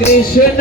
কৃষ্ণ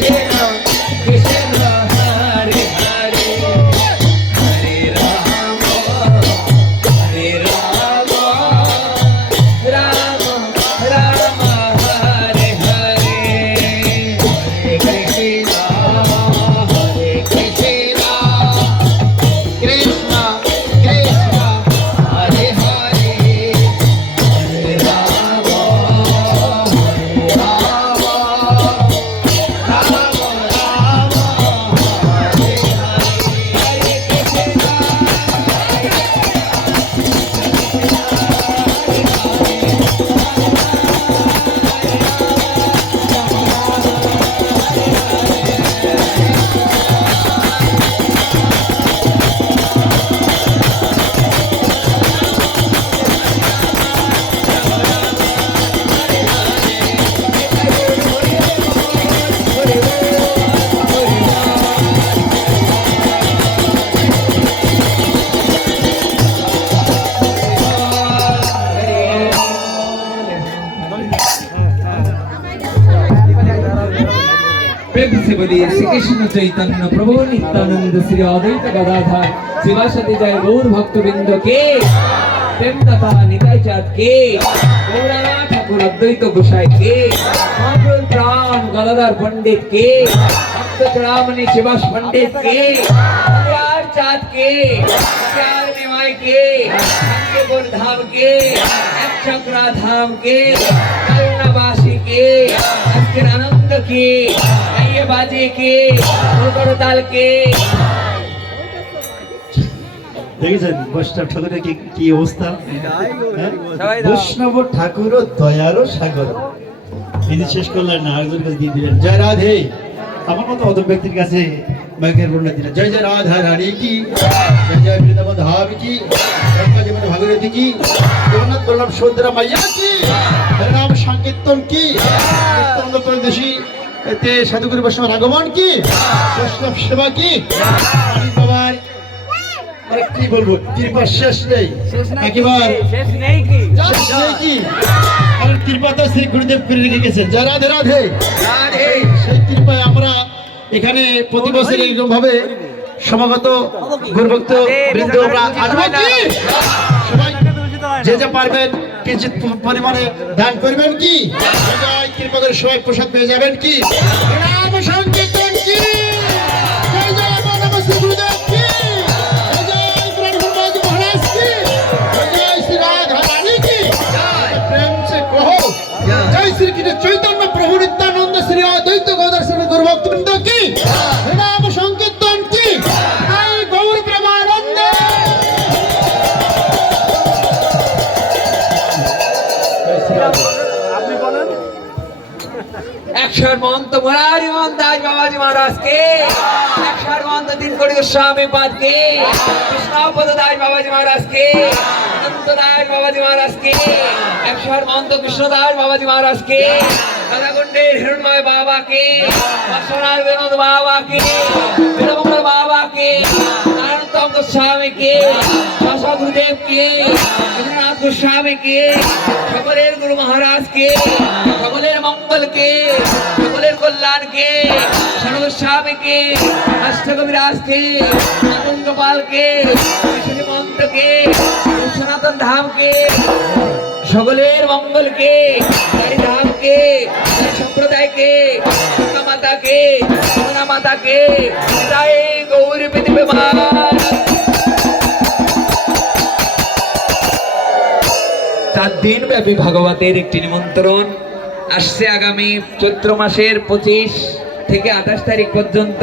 কৃষ্ণ प्रेम से बोलिए श्री कृष्ण चैतन्य प्रभु नित्यानंद श्री अद्वैत गदाधर शिवासती जय गौर भक्त बिंद के प्रेम तथा निताय चाँद के गौराना ठाकुर अद्वैत गोसाई के महाप्रभु प्राण गदाधर पंडित के भक्त चुड़ामणि शिवास पंडित के प्यार चाँद के प्यार निमाय के शंकरपुर धाम के चक्रा धाम के करुणावासी के আজকের আনন্দ কে আইয়ে বাজে কে? কলকাতা তাল কে দেখেছেন বৈষ্ণব ঠাকুরের কি কি অবস্থা? হ্যাঁ? বৈষ্ণব ঠাকুর দয়ার সাগর। তিনি শেষ করলেন না আরেকজন কাছে দিয়ে দিলেন জয় রাধে। আমার মতো অত ব্যক্তির কাছে মাইকের বর্ণনা দিলেন জয় জয় রাধা রানী কি? জয় জয় বৃন্দাবন ধাম কি? জীবন ভাগীরথী কি? জগন্নাথ বল্লভ সুন্দরা মাইয়া কি? হরে নাম সংকীর্তন কি? নিত্যানন্দ পরদেশী এতে সাধুগুরু বৈষ্ণবের আগমন কি? বৈষ্ণব সেবা কি? বাবার আরে কি বলব? কৃপা শেষ নেই। একেবারে শেষ নেই কি? শেষ নেই কি? আর কৃপা শ্রী গুরুদেব করে রেখে জয় রাধে রাধে। সেই আমরা এখানে প্রতি বছর এরকম ভাবে সমাগত গুরুভক্ত বৃন্দ আমরা আসব কি? সবাই যে যা পারবেন কিঞ্চিত প- পরিমাণে দান করবেন কি? জয়। কৃপা করে সবাই প্রসাদ পেয়ে যাবেন কি? চৈত সংকীর্তন কি? জয় মুরারি মন্ত আজ বাবাজি মহারাজকে মন্ত তিন কোটি গোস্বামী পাদকে কৃষ্ণপদ দাস বাবাজি মহারাজকে অনন্ত দাস বাবাজি মহারাজকে একশোর মন্ত কৃষ্ণদাস বাবাজি মহারাজকে রাধাকুণ্ডের হিরণময় বাবাকে বর্ষনাথ বিনোদ বাবাকে বীরমঙ্গল বাবাকে নারায়ণতম গোস্বামীকে শাসা গুরুদেবকে বিশ্বনাথ গোস্বামীকে সকলের গুরু মহারাজকে সকলের মঙ্গল মঙ্গলকে কল্যাণকে সর্বস্বামীকে অষ্টকবিরাজকে আনন্দ গোপালকে মন্তকে সনাতন ধামকে, সকলের মঙ্গলকে ধামকে সম্প্রদায়কে মাতাকে মাতাকে গৌরী পৃথিবী চার দিন ব্যাপী ভাগবতের একটি নিমন্ত্রণ। আসছে আগামী চৈত্র মাসের পঁচিশ থেকে আঠাশ তারিখ পর্যন্ত।